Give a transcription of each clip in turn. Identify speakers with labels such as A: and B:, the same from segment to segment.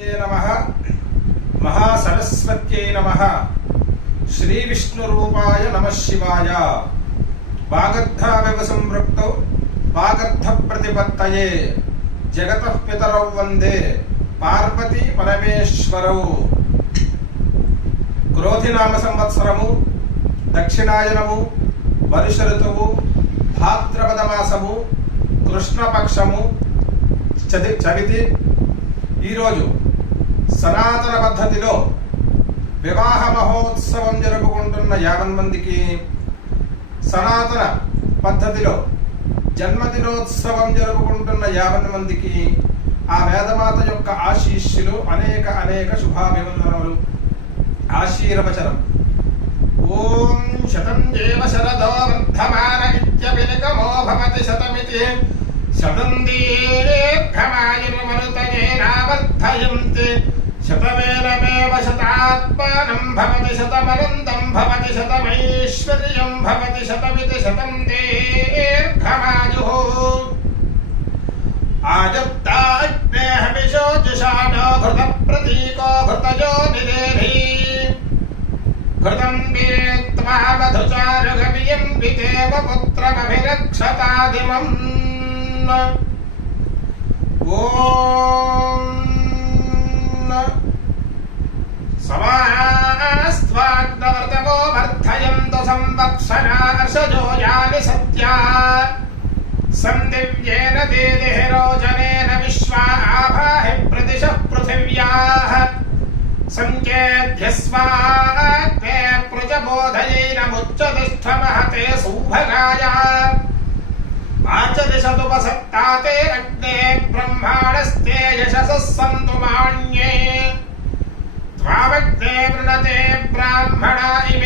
A: నమ. మహాసరస్వత్యై నమ. శ్రీ విష్ణురూపాయ నమ శివాయ. వాగర్థావివ సంవృక్త భాగద్ధ ప్రతిపత్తయే జగత పితరౌ వందే పార్వతి పరమేశ్వరౌ. క్రోధినామ సంవత్సరము దక్షిణాయనము వరుష ఋతువు భాద్రపద మాసము కృష్ణపక్షము చది చవితి. ఈరోజు సనాతన పద్ధతిలో వివాహ మహోత్సవం జరుపుకుంటున్న యావన్ మందికి సనాతన పద్ధతిలో జన్మదినోత్సవం జరుపుకుంటున్న యావన్ మందికి ఆ వేదమాత యొక్క ఆశీస్సులు అనేక అనేక శుభాభివందనములు ఆశీర్వచనం. ఓం శతం దేవ శరదో వర్ధమాన ఇత్యభినికమో భవతి శతమితి. శతం దీర్ఘమాయుర్మనుతయేనావర్ధయంతి शतमनन्तं भवति शतमैश्वर्यं भवति शतमिति शतं दीर्घमायुः आयुक्ताग्नेहविशो जुषाणो घृतप्रतीको घृतयो निदेभि घृतं वीत्वा वधुचारुगवियं विदेव पुत्रमभिरक्षतादिमम् ओ संवत्सरार्षजो यानि सत्या सन्दिव्येन देदिहिरोजनेन विश्वा आभाहि प्रतिशः पृथिव्याः। सङ्केध्यस्वाग्ने प्रजबोधयैनमुच्चतिष्ठमहते सौभगाय आचदिशदुपसत्ताते अग्ने ब्रह्माणस्ते यशसः सन्तु मान्ये। त्वावग्ने वृणते ब्राह्मणा इमे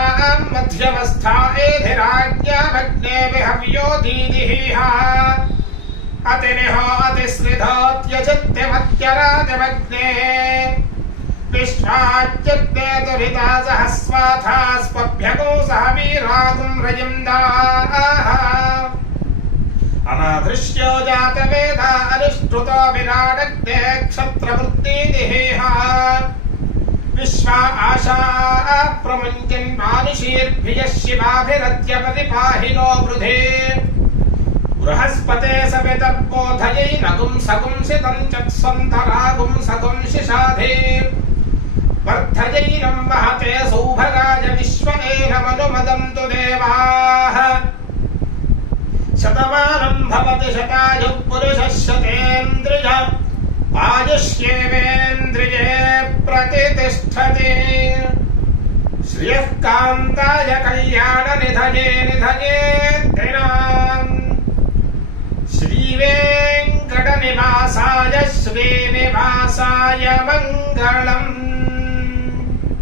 A: दीदिः अतिनिहो अतिसृधोत्यजत्यमत्यराजमग्ने विश्वाच्यग्ने दुरिता सहस्वाथा स्वभ्यगो सह वीरागुं रजिन्दाः। अनादृश्यो जातवेदा अनुष्ठुतो विराडग्ने क्षत्रवृत्तिदिहेह विश्वा आशा प्रमुञ्चन् मानुषीर्भियः शिवाभिरत्यपरिपाहिनो वृधे। बृहस्पते सवितर्बोधयै नगुं सगुंसितं चत्सन्तरागुं सगुंशिषाधे वर्धयैनं वहते सौभगाय विश्वमेनमनुमदन्तु देवाः। शतमानं भवति शतायुः पुरुषः शतेन्द्रिय। आयुष्येवेन्द्रिये प्रतितिष्ठति। श्रियः कान्ताय कल्याणनिधये निधये दिनाम् श्रीवेङ्कटनिवासाय श्रीनिवासाय मङ्गलम्।